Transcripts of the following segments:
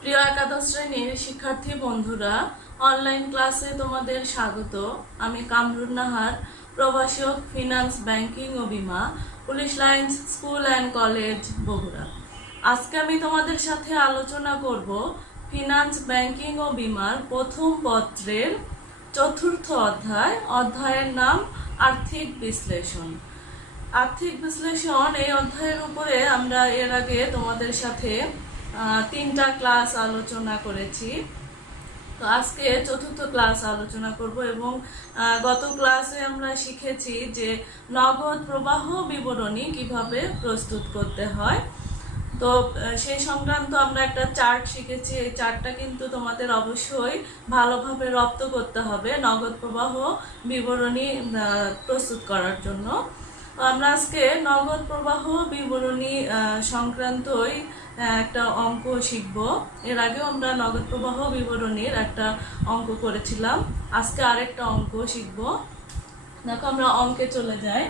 প্রিয় একাদশ শ্রেণীর শিক্ষার্থী বন্ধুরা, অনলাইন ক্লাসে তোমাদের স্বাগত। আমি কামরুন নাহার, প্রভাষক, ফিনান্স, ব্যাংকিং ও বীমা, police lines school and college, Bogura. আজকে আমি তোমাদের সাথে আলোচনা করব ফিনান্স, ব্যাংকিং ও বীমার প্রথম পত্রের চতুর্থ অধ্যায়ের নাম আর্থিক বিশ্লেষণ। আর্থিক বিশ্লেষণ এই অধ্যায়ের উপরে আমরা এর আগে তোমাদের সাথে 3টা ক্লাস আলোচনা করেছি। তো আজকে চতুর্থ ক্লাস আলোচনা করব এবং গত ক্লাসে আমরা শিখেছি যে নগদ প্রবাহ বিবরণী কিভাবে প্রস্তুত করতে হয়। তো সেই সংক্রান্ত আমরা একটা চার্ট শিখেছি। এই চার্টটা কিন্তু তোমাদের অবশ্যই ভালোভাবে রপ্ত করতে হবে নগদ প্রবাহ বিবরণী প্রস্তুত করার জন্য। আমরা আজকে নগদ প্রবাহ বিবরণী সংক্রান্তই একটা অঙ্ক শিখব। এর আগেও আমরা নগদ প্রবাহ বিবরণীর একটা অঙ্ক করেছিলাম, আজকে আরেকটা অঙ্ক শিখব। দেখো, আমরা অঙ্কে চলে যাই।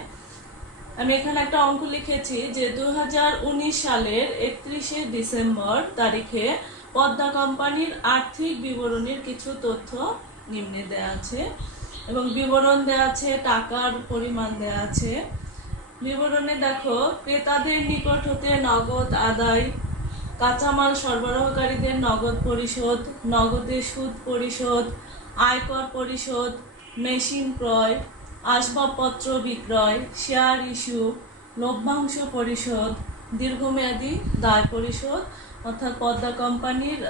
আমি এখানে একটা অঙ্ক লিখেছি যে 2019 সালের 31শে ডিসেম্বর তারিখে পদ্মা কোম্পানির আর্থিক বিবরণীর কিছু তথ্য নিম্নে দেয়া আছে এবং বিবরণ দেয়া আছে, টাকার পরিমাণ দেয়া আছে। বিবরণে দেখো, ক্রেতাদের নিকট হতে নগদ আদায়, কাঁচামাল সরবরাহকারীদের নগদ পরিশোধ, নগদে সুদ পরিশোধ, আয়কর পরিশোধ, মেশিন ক্রয়, আসবাবপত্র বিক্রয়, শেয়ার ইস্যু, লভ্যাংশ পরিশোধ, দীর্ঘমেয়াদী দায় পরিশোধ, অর্থাৎ পদ্মা কোম্পানির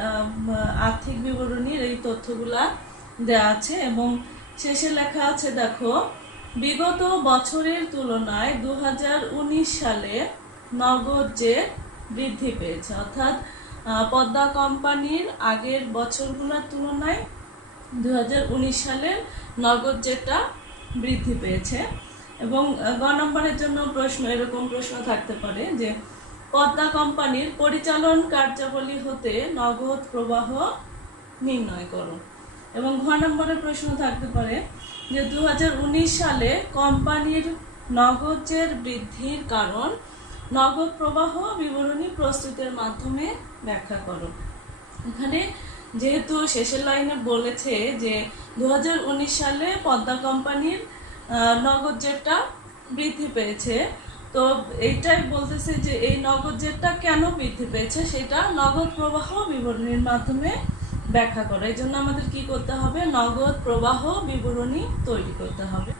আর্থিক বিবরণীর এই তথ্যগুলা দেয়া আছে। এবং শেষে লেখা আছে, দেখো, বিগত বছরের তুলনায় 2019 সালে নগদ যে বৃদ্ধি পেয়েছে, অর্থাৎ পদ্মা কোম্পানির আগের বছরগুলোর তুলনায় 2019 সালের নগদ যেটা বৃদ্ধি পেয়েছে। এবং গ নম্বরের জন্য প্রশ্ন, এরকম প্রশ্ন থাকতে পারে যে পদ্মা কোম্পানির পরিচালন কার্যাবলী হতে নগদ প্রবাহ নির্ণয় করো। এবং ঘ নম্বরের প্রশ্ন থাকতে পারে যে 2019 সালে কোম্পানির নগদের বৃদ্ধির কারণ নগদ প্রবাহ বিবরণী প্রস্তুতের মাধ্যমে ব্যাখ্যা করো। এখানে যেহেতু শেষের লাইনে বলেছে যে 2019 সালে পদ্মা কোম্পানির নগদ জেটটা বৃদ্ধি পেয়েছে, তো এইটাই বলতেছে যে এই নগদ জেটটা কেন বৃদ্ধি পেয়েছে সেটা নগদ প্রবাহ বিবরণীর মাধ্যমে ব্যাখ্যা করা। এই জন্য আমাদের কি করতে হবে? নগদ প্রবাহ বিবরণী তৈরি করতে হবে।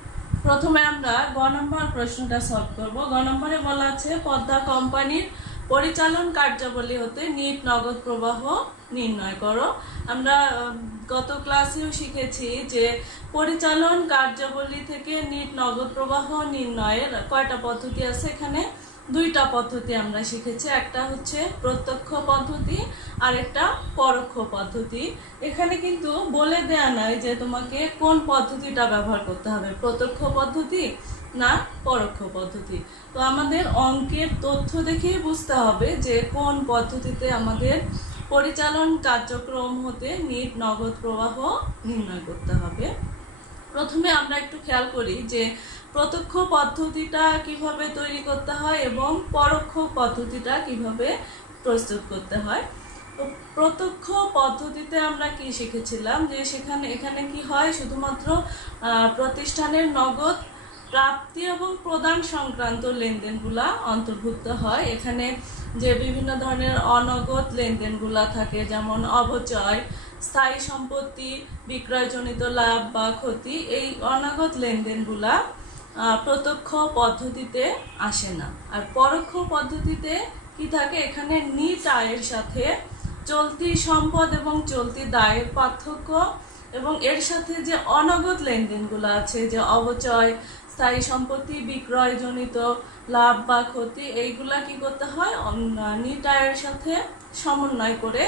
প্রথমে আমরা গ নম্বর প্রশ্নটা সলভ করব। গ নম্বরে বলা আছে পদ্মা কোম্পানির পরিচালন কার্যাবলী হতে নিট নগদ প্রবাহ নির্ণয় করো। আমরা গত ক্লাসেও শিখেছি যে পরিচালন কার্যাবলী থেকে নিট নগদ প্রবাহ নির্ণয়ের কয়টা পদ্ধতি আছে। এখানে 2টা পদ্ধতি আমরা শিখেছি, একটা হচ্ছে প্রত্যক্ষ পদ্ধতি আর একটা পরোক্ষ পদ্ধতি। এখানে কিন্তু বলে দেয়া নাই যে তোমাকে কোন পদ্ধতিটা ব্যবহার করতে হবে, প্রত্যক্ষ পদ্ধতি না পরোক্ষ পদ্ধতি। তো আমাদের অঙ্কের তথ্য দেখেই বুঝতে হবে যে কোন পদ্ধতিতে আমাদের পরিচালন কার্যক্রম হতে নিট নগদ প্রবাহ নির্ণয় করতে হবে। প্রথমে আমরা একটু খেয়াল করি যে প্রত্যক্ষ পদ্ধতিটা কিভাবে তৈরি করতে হয় এবং পরোক্ষ পদ্ধতিটা কিভাবে প্রস্তুত করতে হয়। তো প্রত্যক্ষ পদ্ধতিতে আমরা কি শিখেছিলাম যে এখানে কি হয়, শুধুমাত্র প্রতিষ্ঠানের নগদ প্রাপ্তি এবং প্রদান সংক্রান্ত লেনদেনগুলা অন্তর্ভুক্ত হয়। এখানে যে বিভিন্ন ধরনের অনগদ লেনদেনগুলা থাকে, যেমন অবচয়, স্থায়ী সম্পত্তি, বিক্রয়জনিত লাভ বা ক্ষতি, এই অনগদ লেনদেনগুলা প্রত্যক্ষ পদ্ধতিতে আসে না। আর পরোক্ষ পদ্ধতিতে কি থাকে, এখানে নিট আয়ের সাথে চলতি সম্পদ এবং চলতি দায়ের পার্থক্য এবং এর সাথে যে অনগদ লেনদেনগুলো আছে, যে অবচয়, স্থায়ী সম্পত্তি, বিক্রয়জনিত লাভ বা ক্ষতি, এইগুলা কি করতে হয়, নিট আয়ের সাথে সমন্বয় করে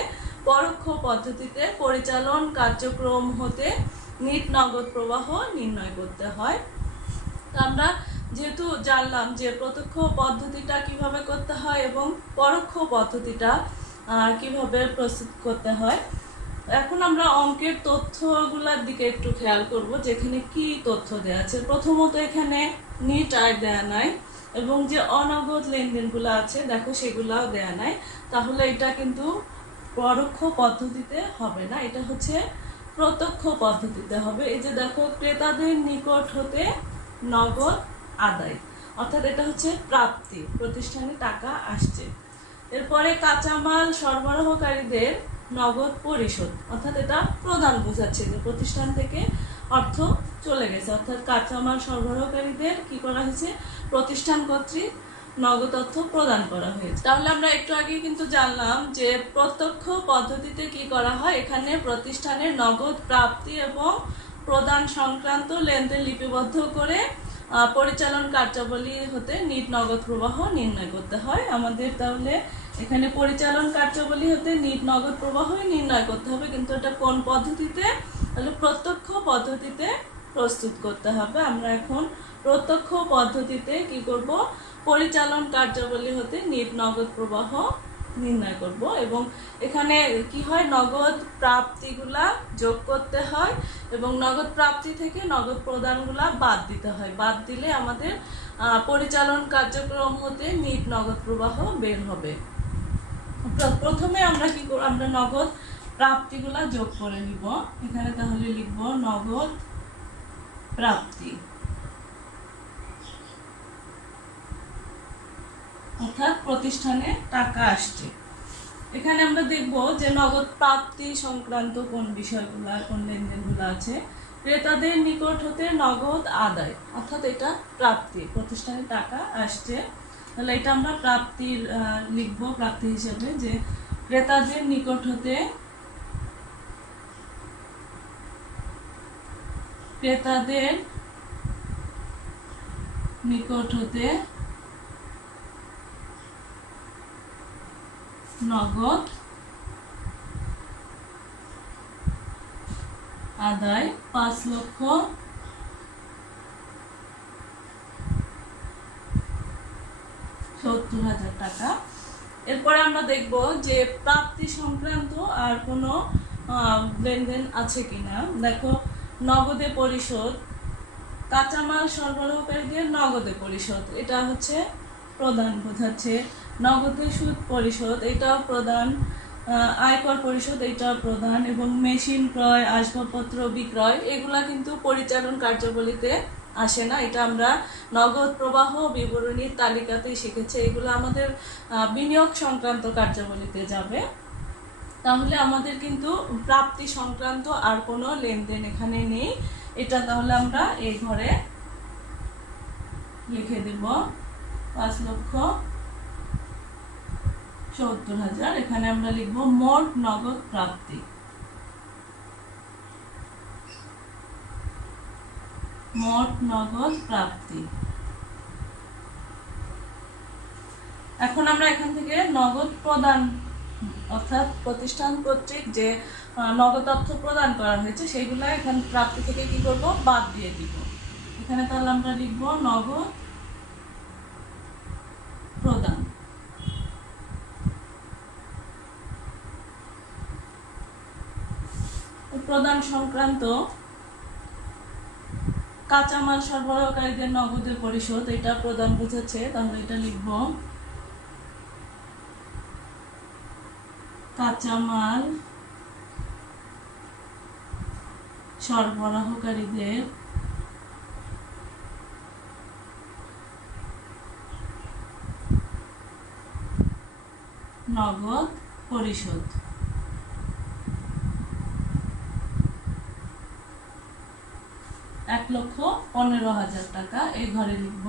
পরোক্ষ পদ্ধতিতে পরিচালন কার্যক্রম হতে নিট নগদ প্রবাহ নির্ণয় করতে হয়। আমরা যেহেতু জানলাম যে প্রত্যক্ষ পদ্ধতিটা কিভাবে করতে হয় এবং পরোক্ষ পদ্ধতিটা কিভাবে প্রস্তুত করতে হয়, এখন আমরা অঙ্কের তথ্যগুলোর দিকে একটু খেয়াল করব, যেখানে কি তথ্য দেওয়া আছে। প্রথমত এখানে নিট আয় দেয়া নাই এবং যে অনগদ লেনদেনগুলো আছে দেখো সেগুলাও দেয়া নাই, তাহলে এটা কিন্তু পরোক্ষ পদ্ধতিতে হবে না, এটা হচ্ছে প্রত্যক্ষ পদ্ধতিতে হবে। এই যে দেখো, ক্রেতাদের নিকট হতে নগদ আদায়, অর্থাৎ এটা হচ্ছে প্রাপ্তি, প্রতিষ্ঠানে টাকা আসছে। এরপরে কাঁচামাল সরবরাহকারীদের নগদ পরিশোধ, অর্থাৎ এটা প্রদান বোঝাচ্ছে যে প্রতিষ্ঠান থেকে অর্থ চলে গেছে, অর্থাৎ কাঁচামাল সরবরাহকারীদের কি করা হয়েছে, প্রতিষ্ঠান কর্তৃক নগদ অর্থ প্রদান করা হয়েছে। তাহলে আমরা একটু আগে কিন্তু জানলাম যে প্রত্যক্ষ পদ্ধতিতে কি করা হয়, এখানে প্রতিষ্ঠানের নগদ প্রাপ্তি এবং প্রদান সংক্রান্ত লেনদেন লিপিবদ্ধ করে পরিচালন কার্যাবলী হতে নিট নগদ প্রবাহ নির্ণয় করতে হয় আমাদের। তাহলে এখানে পরিচালন কার্যাবলী হতে নিট নগদ প্রবাহই নির্ণয় করতে হবে, কিন্তু এটা কোন পদ্ধতিতে, তাহলে প্রত্যক্ষ পদ্ধতিতে প্রস্তুত করতে হবে। আমরা এখন প্রত্যক্ষ পদ্ধতিতে কি করব, পরিচালন কার্যাবলী হতে নিট নগদ প্রবাহ নির্ণয় করব। এবং এখানে কি হয়, নগদ প্রাপ্তিগুলা যোগ করতে হয় এবং নগদ প্রাপ্তি থেকে নগদ প্রদানগুলা বাদ দিতে হয়। বাদ দিলে আমাদের পরিচালন কার্যক্রম হতে নিট নগদ প্রবাহ বের হবে। প্রথমে আমরা কি করব, আমরা নগদ প্রাপ্তিগুলা যোগ করে নিব। এখানে তাহলে লিখব নগদ প্রাপ্তি, অর্থাৎ প্রতিষ্ঠানে টাকা আসছে। এখানে আমরা দেখব যে নগদ প্রাপ্তি সংক্রান্ত কোন বিষয়গুলো, কোন লেনদেনগুলো আছে। ক্রেতাদের নিকট হতে নগদ আদায়, অর্থাৎ এটা প্রাপ্তি, প্রতিষ্ঠানে টাকা আসছে, তাহলে এটা আমরা প্রাপ্তির লিখব প্রাপ্তি হিসেবে, যে ক্রেতাদের নিকট হতে নগদ আদায় 5,70,000 টাকা। এরপরে আমরা দেখব যে প্রাপ্তি সংক্রান্ত আর কোনো লেনদেন আছে কিনা। দেখো, নগদে পরিশোধ, কাঁচামাল সরবরাহকারীদের নগদে পরিশোধ, এটা হচ্ছে প্রদান বোঝাচ্ছে। নগদে সুদ পরিশোধ, এটাও প্রদান। আয়কর পরিশোধ, এটাও প্রদান। এবং মেশিন ক্রয়, আসবাবপত্র বিক্রয়, এগুলা কিন্তু পরিচালন কার্যাবলীতে আসে না, এটা আমরা নগদ প্রবাহ বিবরণীর তালিকাতেই শিখেছি। এগুলো আমাদের বিনিয়োগ সংক্রান্ত কার্যাবলীতে যাবে। তাহলে আমাদের কিন্তু প্রাপ্তি সংক্রান্ত আর কোনো লেনদেন এখানে নেই, এটা তাহলে আমরা এই ঘরে লিখে দেব 5,70,000। এখানে আমরা লিখব মোট নগদ প্রাপ্তি, মোট নগদ প্রাপ্তি। এখন আমরা এখান থেকে নগদ প্রদান, অর্থাৎ প্রতিষ্ঠান কর্তৃক যে নগদ অর্থ প্রদান করা হয়েছে সেইগুলো এখান প্রাপ্তি থেকে কি করব, বাদ দিয়ে দিব। এখানে তাহলে আমরা লিখব নগদ প্রদান। প্রদান সংক্রান্ত কাঁচামাল সরবরাহকারীদের নগদের পরিশোধ, এটা প্রদান বোঝাচ্ছে, তাহলে এটা লিখব কাঁচামাল সরবরাহকারীদের নগদ পরিশোধ। 1,15,000 টাকা এই ঘরে লিখব।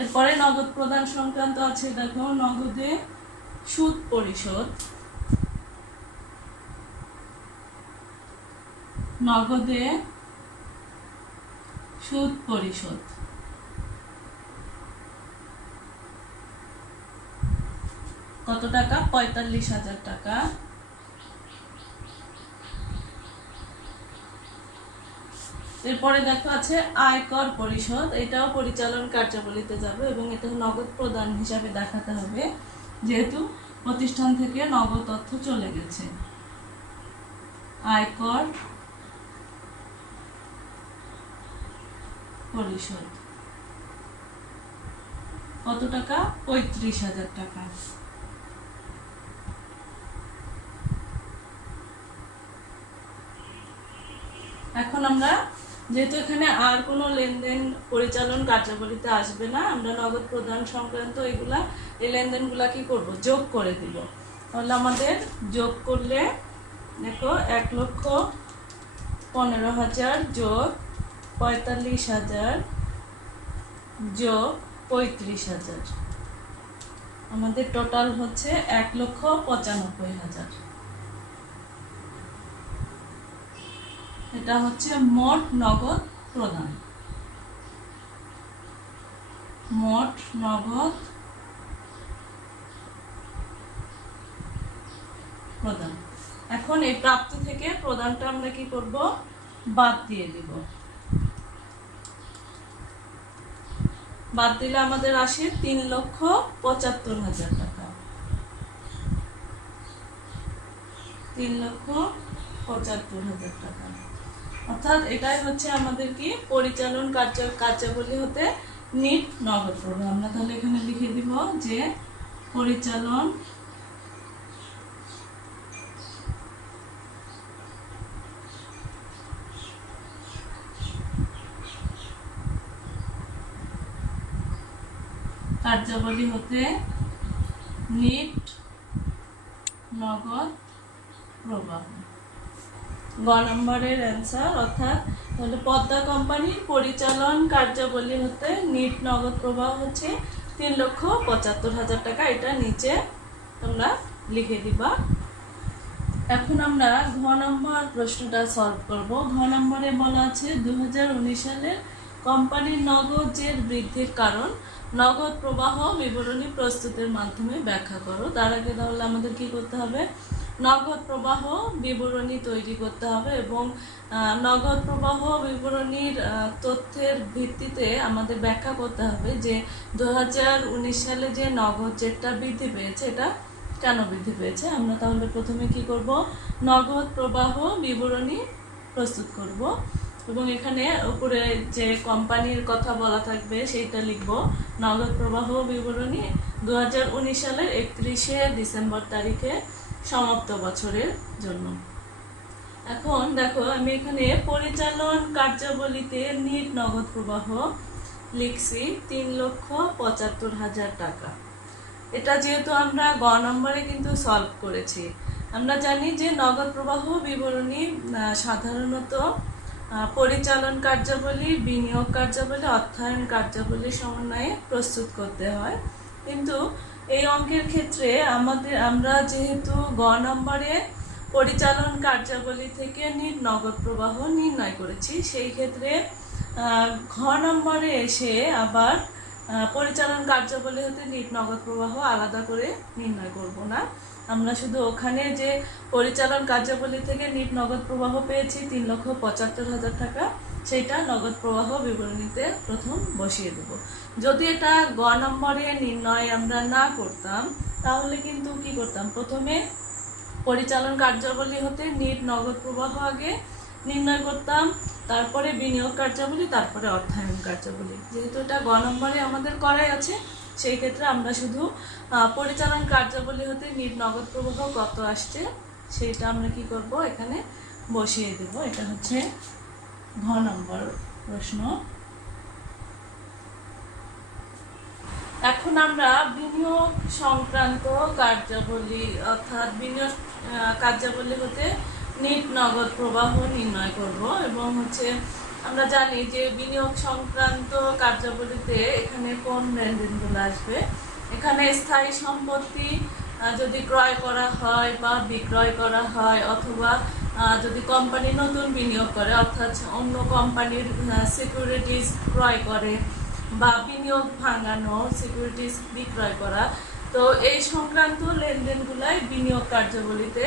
এরপরে নগদ প্রদান সংক্রান্ত আছে, দেখো, নগদে সুদ পরিশোধ, নগদে সুদ পরিশোধ কত টাকা, 45,000 টাকা। এরপরে দেখো আছে আয়কর পরিশোধ, এটাও পরিচালন কার্যাবলীতে যাবে এবং এটা নগদ প্রদান হিসাবে দেখাতে হবে, যেহেতু প্রতিষ্ঠান থেকে নগদ অর্থ চলে গেছে। আয়কর পরিশোধ কত টাকা? 35,000 টাকা। এখন আমরা যেহেতু এখানে আর কোনো লেনদেন পরিচালন কার্যাবলীতে আসবে না, আমরা নগদ প্রদান সংক্রান্ত এগুলা এই লেনদেনগুলা কি করব? যোগ করে দিব। তাহলে আমাদের যোগ করলে দেখো 1,15,000 যোগ 45,000 যোগ 35,000, আমাদের টোটাল হচ্ছে 1,95,000। এটা হচ্ছে মোট নগদ প্রদান, মোট নগদ প্রদান। এখন এই প্রাপ্তি থেকে প্রদানটা আমরা কি করব? বাদ দিয়ে দিব। বাদ দিলে আমাদের আসে 3,75,000 টাকা। 3,75,000 টাকা, অর্থাৎ এটাই হচ্ছে আমাদের কি পরিচালন কার্যাবলী হতে নিট নগদ প্রবাহ। আমরা তাহলে এখানে লিখে দিব যে পরিচালন কার্যাবলী হতে নিট নগদ প্রবাহ। গ নম্বরের অ্যান্সার, অর্থাৎ তাহলে পদ্মা কোম্পানির পরিচালন কার্যাবলী হতে নিট নগদ প্রবাহ হচ্ছে 3,75,000 টাকা। এটা নিচে তোমরা লিখে দিবা। এখন আমরা ঘ নম্বর প্রশ্নটা সলভ করব। ঘ নম্বরে বলা আছে 2019 সালে কোম্পানির নগদের বৃদ্ধির কারণ নগদ প্রবাহ বিবরণী প্রস্তুতের মাধ্যমে ব্যাখ্যা করো। তার আগে তাহলে আমাদের কি করতে হবে? নগদ প্রবাহ বিবরণী তৈরি করতে হবে এবং নগদ প্রবাহ বিবরণীর তথ্যের ভিত্তিতে আমাদের ব্যাখ্যা করতে হবে যে 2019 সালে যে নগদ জেটটা বৃদ্ধি পেয়েছে এটা কেন বৃদ্ধি পেয়েছে। আমরা তাহলে প্রথমে কি করব? নগদ প্রবাহ বিবরণী প্রস্তুত করব এবং এখানে উপরে যে কোম্পানির কথা বলা থাকবে সেইটা লিখব। নগদ প্রবাহ বিবরণী 2019 সালের 31শে ডিসেম্বর তারিখে সমাপ্ত বছরের জন্য। এখন দেখো আমি এখানে পরিচালন কার্যাবলীতে নিট নগদ প্রবাহ লিখছি 3,75,000 টাকা। এটা যেহেতু আমরা গ নম্বরে কিন্তু সলভ করেছি, আমরা জানি যে নগদ প্রবাহ বিবরণী সাধারণত পরিচালন কার্যাবলী, বিনিয়োগ কার্যাবলী, অর্থায়ন কার্যাবলী সমন্বয়ে প্রস্তুত করতে হয়। কিন্তু এই অঙ্কের ক্ষেত্রে আমরা যেহেতু গ নম্বরে পরিচালন কার্যাবলী থেকে নিট নগদ প্রবাহ নির্ণয় করেছি, সেই ক্ষেত্রে ঘ নম্বরে এসে আবার পরিচালন কার্যাবলী হতে নিট নগদ প্রবাহ আলাদা করে নির্ণয় করব না। আমরা শুধু ওখানে যে পরিচালন কার্যাবলী থেকে নিট নগদ প্রবাহ পেয়েছি 3,75,000 টাকা, সেইটা নগদ প্রবাহ বিবরণীতে প্রথম বসিয়ে দেব। যদি এটা গ নম্বরে নির্ণয় আমরা না করতাম তাহলে কিন্তু কি করতাম? প্রথমে পরিচালন কার্যাবলী হতে নিট নগদ প্রবাহ আগে নির্ণয় করতাম, তারপরে বিনিয়োগ কার্যাবলী, তারপরে অর্থায়ন কার্যাবলী। যেহেতু এটা গ নম্বরে আমাদের করাই আছে, সেই ক্ষেত্রে আমরা শুধু পরিচালন কার্যাবলী হতে নিট নগদ প্রবাহ কত আসছে সেইটা আমরা কি করব? এখানে বসিয়ে দেব। এটা হচ্ছে ঘ নম্বর প্রশ্ন। এখন আমরা বিনিয়োগ সংক্রান্ত কার্যাবলী অর্থাৎ বিনিয়োগ কার্যাবলী হতে নিট নগদ প্রবাহ নির্ণয় করব এবং আমরা জানি যে বিনিয়োগ সংক্রান্ত কার্যাবলীতে এখানে কোন লেনদেনগুলো আসবে। এখানে স্থায়ী সম্পত্তি যদি ক্রয় করা হয় বা বিক্রয় করা হয়, অথবা যদি কোম্পানি নতুন বিনিয়োগ করে অর্থাৎ অন্য কোম্পানির সিকিউরিটিজ ক্রয় করে বা বিনিয়োগ ভাঙানো, সিকিউরিটিজ বিক্রয় করা, তো এই সংক্রান্ত লেনদেনগুলাই বিনিয়োগ কার্যাবলীতে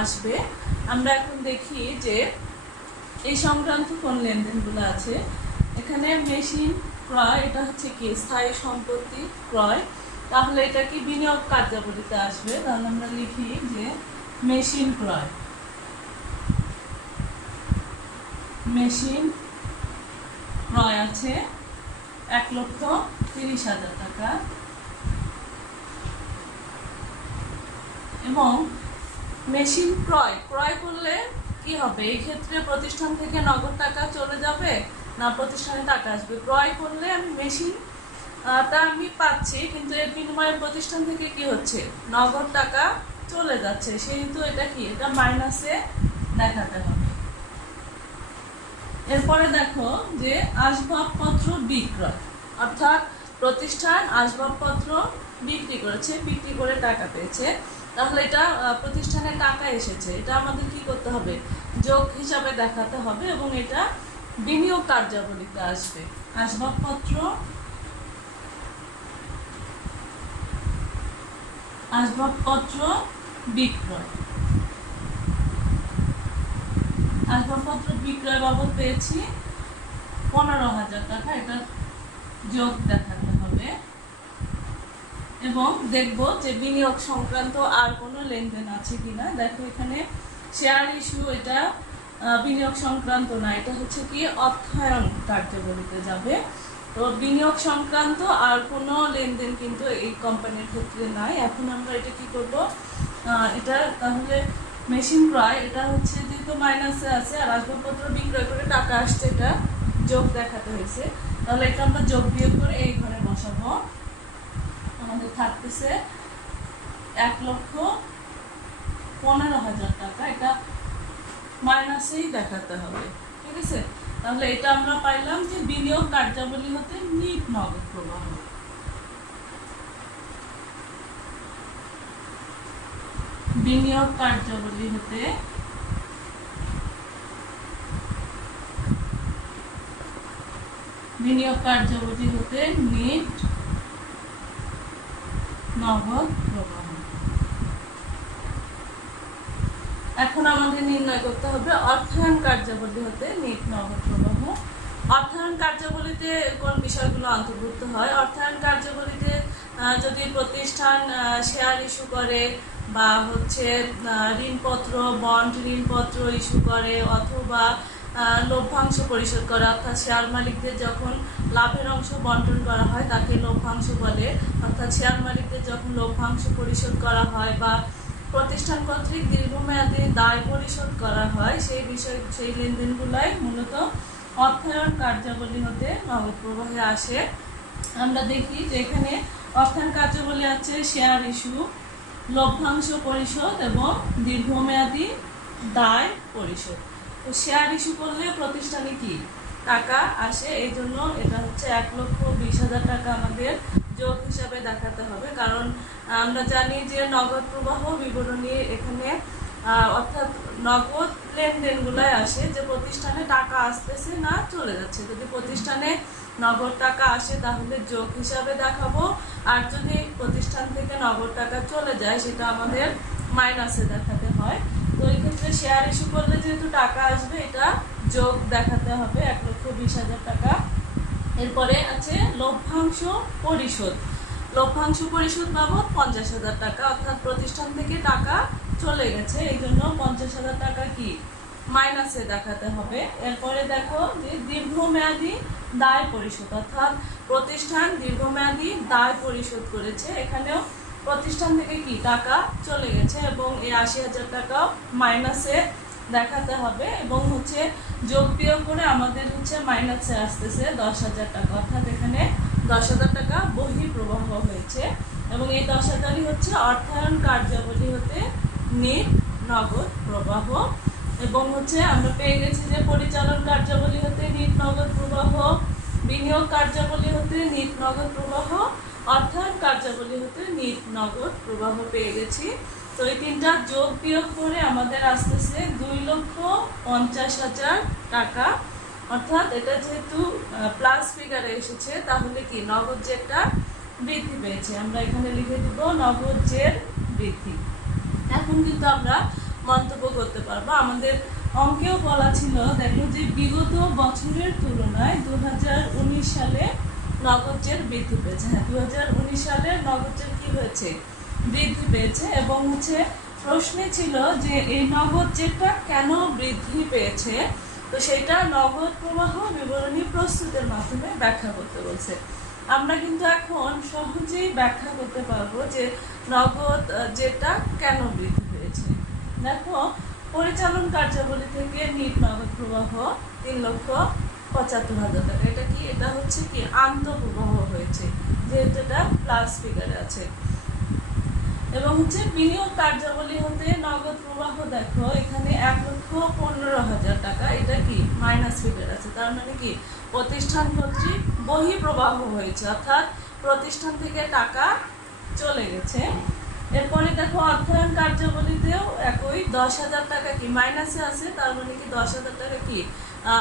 আসবে। আমরা এখন দেখি যে এই সংক্রান্ত কোন লেনদেনগুলো আছে। এখানে মেশিন ক্রয়, এটা হচ্ছে কি স্থায়ী সম্পত্তি ক্রয়, তাহলে এটা কি বিনিয়োগ কার্যাবলীতে আসবে। তাহলে আমরা লিখি যে মেশিন ক্রয়, মেশিন ক্রয় আছে 1,30,000 টাকা। এবং মেশিন ক্রয় করলে কি হবে, এই ক্ষেত্রে প্রতিষ্ঠান থেকে নগদ টাকা চলে যাবে না প্রতিষ্ঠানে টাকা আসবে? ক্রয় করলে আমি মেশিন তা আমি পাচ্ছি, কিন্তু এর বিনিময়ে প্রতিষ্ঠান থেকে কি হচ্ছে, নগদ টাকা চলে যাচ্ছে, সেহেতু এটা কি, এটা মাইনাসে দেখাতে হবে। এরপরে দেখো যে আসবাবপত্র বিক্রয়, অর্থাৎ প্রতিষ্ঠান আসবাবপত্র বিক্রি করেছে, বিক্রি করে টাকা পেয়েছে, তাহলে এটা প্রতিষ্ঠানে টাকা এসেছে, এটা আমাদের কি করতে হবে, যোগ হিসাবে দেখাতে হবে, এবং এটা বিনিয়োগ কার্যাবলীতে আসবে। আসবাবপত্র বিক্রয়, আসবাবপত্র বিক্রয় বাবদ পেয়েছি 15,000 টাকা, এটা যোগ দেখাতে হবে। এবং দেখব যে বিনিয়োগ সংক্রান্ত আর কোনো লেনদেন আছে কিনা। দেখো এখানে শেয়ার ইস্যু, এটা বিনিয়োগ সংক্রান্ত না, এটা হচ্ছে কি অর্থায়ন কার্যাবলীতে যাবে। তো বিনিয়োগ সংক্রান্ত আর কোনো লেনদেন কিন্তু এই কোম্পানির ক্ষেত্রে নাই। এখন আমরা এটা কি করব, এটা তাহলে মেশিন ক্রয়, এটা হচ্ছে যেহেতু মাইনাসে আছে, আর আসবাবপত্র বিক্রয় করে টাকা আসছে, এটা যোগ দেখাতে হয়েছে, তাহলে এটা আমরা যোগ বিয়োগ করে এই ঘরে বসাবো। আমাদের থাকতেছে 1,15,000 টাকা, এটা মাইনাসেই দেখাতে হবে, ঠিক আছে? তাহলে এটা আমরা পাইলাম যে বিনিয়োগ কার্যাবলী হতে নিট নগদ প্রবাহ। বিনিয়োগ কার্যাবলী হতে নিট নগদ প্রবাহ। এখন আমাদের নির্ণয় করতে হবে অর্থায়ন কার্যাবলী হতে নিট নগদ প্রবাহ। অর্থায়ন কার্যাবলীতে কোন বিষয়গুলো অন্তর্ভুক্ত হয়? অর্থায়ন কার্যাবলীতে যদি প্রতিষ্ঠান শেয়ার ইস্যু করে, বা হচ্ছে ঋণপত্র, বন্ড ঋণপত্র ইস্যু করে, অথবা লভ্যাংশ পরিশোধ করে, অর্থাৎ শেয়ার মালিকদের যখন লাভের অংশ বন্টন করা হয় তাকে লভ্যাংশ বলে, অর্থাৎ শেয়ার মালিকদের যখন লভ্যাংশ পরিশোধ করা হয়, বা প্রতিষ্ঠান কর্তৃক দীর্ঘমেয়াদী দায় পরিশোধ করা হয়, সেই লেনদেনগুলাই মূলত অর্থায়ন কার্যাবলী হতে নগদ প্রবাহে আসে। আমরা দেখি যে এখানে অর্থায়ন কার্যাবলী আছে শেয়ার ইস্যু, লভ্যাংশ পরিশোধ এবং দীর্ঘমেয়াদী দায় পরিশোধ। তো শেয়ার ইস্যু করলে প্রতিষ্ঠানে কি টাকা আসে, এই জন্য এটা হচ্ছে 1,20,000 টাকা আমাদের যোগ হিসাবে দেখাতে হবে। কারণ আমরা জানি যে নগদ প্রবাহ বিবরণী এখানে অর্থাৎ নগদ লেনদেনগুলাই আসে যে প্রতিষ্ঠানে টাকা আসতেছে না চলে যাচ্ছে। যদি প্রতিষ্ঠানে নগদ টাকা আসে তাহলে যোগ হিসাবে দেখাবো, আর যদি প্রতিষ্ঠান থেকে নগদ টাকা চলে যায় সেটা আমাদের মাইনাসে দেখাতে হয়। তো এই ক্ষেত্রে শেয়ার ইস্যু করলে যেহেতু টাকা আসবে, এটা যোগ দেখাতে হবে 1,20,000 টাকা। এরপরে আছে লভ্যাংশ পরিশোধ। লভ্যাংশ পরিশোধ বাবদ 50,000 টাকা, অর্থাৎ প্রতিষ্ঠান থেকে টাকা চলে গেছে, এই জন্য 50,000 টাকা কি মাইনাসে দেখাতে হবে। এরপরে দেখো যে দীর্ঘমেয়াদী দায় পরিশোধ, অর্থাৎ প্রতিষ্ঠান দীর্ঘমেয়াদী দায় পরিশোধ করেছে, এখানেও প্রতিষ্ঠান থেকে কি টাকা চলে গেছে, এবং এই 80,000 টাকাও মাইনাসে দেখাতে হবে। এবং হচ্ছে যোগ বিয়োগ করে আমাদের হচ্ছে মাইনাসে আসতেছে 10,000 টাকা, অর্থাৎ এখানে 10,000 টাকা বহিঃপ্রবাহ হয়েছে, এবং এই 10,000ই হচ্ছে অর্থায়ন কার্যাবলী হতে নিট নগদ প্রবাহ। এবং হচ্ছে আমরা পেয়ে গেছি যে পরিচালন কার্যাবলী হতে নিট নগদ প্রবাহ, বিনিয়োগ কার্যাবলী হতে নিট নগদ প্রবাহ, অর্থায়ন কার্যাবলী হতে নিট নগদ প্রবাহ পেয়ে গেছি। তো এই তিনটা যোগ বিয়োগ করে আমাদের আসতেছে 2,50,000 টাকা, অর্থাৎ এটা যেহেতু প্লাস ফিগারে এসেছে তাহলে কি নগদ জেরটা বৃদ্ধি পেয়েছে, আমরা এখানে লিখে দিব নগদ জের বৃদ্ধি। এখন কিন্তু আমরা মন্তব্য করতে পারবো। আমাদের অঙ্কেও বলা ছিল, দেখো যে বিগত বছরের তুলনায় 2019 সালে নগদ জের বৃদ্ধি পেয়েছে। হ্যাঁ, 2019 সালের নগদ জের কি হয়েছে, বৃদ্ধি পেয়েছে। এবং হচ্ছে প্রশ্নে ছিল যে এই নগদ জেরটা কেন বৃদ্ধি পেয়েছে, তো সেটা নগদ প্রবাহ বিবরণী প্রস্তুতের মাধ্যমে ব্যাখ্যা করতে বলছে। আমরা কিন্তু এখন সহজেই ব্যাখ্যা করতে পারবো যে নগদ যেটা কেন বৃদ্ধি পেয়েছে। দেখো, পরিচালন কার্যাবলী থেকে নিট নগদ প্রবাহ 3,75,000 টাকা। এটা কি? এটা হচ্ছে কি আন্তঃপ্রবাহ হয়েছে, যেহেতু এটা প্লাস ফিগারে আছে। এবং হচ্ছে বিনিয়োগ কার্যাবলী হতে নগদ প্রবাহ, দেখো এখানে 1,15,000 টাকা। এটা কি মাইনাস ফিগার আছে, তার মানে কি প্রতিষ্ঠান কর্তৃক বহিঃপ্রবাহ হয়েছে, অর্থাৎ প্রতিষ্ঠান থেকে টাকা চলে গেছে। এরপরে দেখো অর্থায়ন কার্যাবলীতেও একই 10,000 টাকা কি মাইনাসে আছে, তার মানে কি 10,000 টাকা কি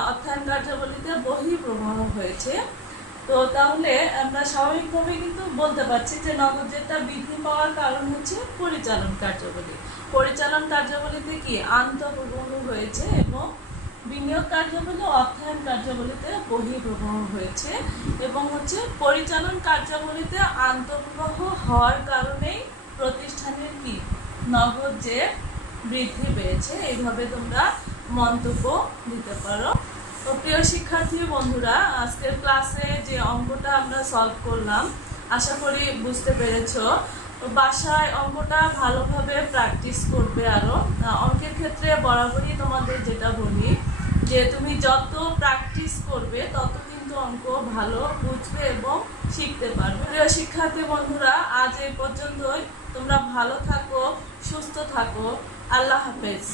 অর্থায়ন কার্যাবলীতে বহিঃপ্রবাহ হয়েছে। তো তাহলে আমরা স্বাভাবিকভাবে কিন্তু বলতে পারছি যে নগদ যেটা বৃদ্ধি পাওয়ার কারণ হচ্ছে পরিচালন কার্যাবলী। পরিচালন কার্যাবলীতে কি আন্তঃপ্রবাহ হয়েছে এবং বিনিয়োগ কার্যাবলী অর্থায়ন কার্যাবলীতে বহিঃপ্রবাহ হয়েছে। এবং হচ্ছে পরিচালন কার্যাবলীতে আন্তঃপ্রবাহ হওয়ার কারণেই প্রতিষ্ঠানের কি নগদ যে বৃদ্ধি পেয়েছে। এইভাবে তোমরা মন্তব্য দিতে পারো। তো প্রিয় শিক্ষার্থী বন্ধুরা, আজকের ক্লাসে যে অঙ্কটা আমরা সলভ করলাম আশা করি বুঝতে পেরেছো। তো বাসায় অঙ্কটা ভালোভাবে প্র্যাকটিস করবে। আরও অঙ্কের ক্ষেত্রে বরাবরই তোমাদের যেটা বলি যে তুমি যত প্র্যাকটিস করবে তত কিন্তু অঙ্ক ভালো বুঝবে এবং শিখতে পারবে। প্রিয় শিক্ষার্থী বন্ধুরা, আজ এই পর্যন্তই। তোমরা ভালো থাকো, সুস্থ থাকো। আল্লাহ হাফেজ।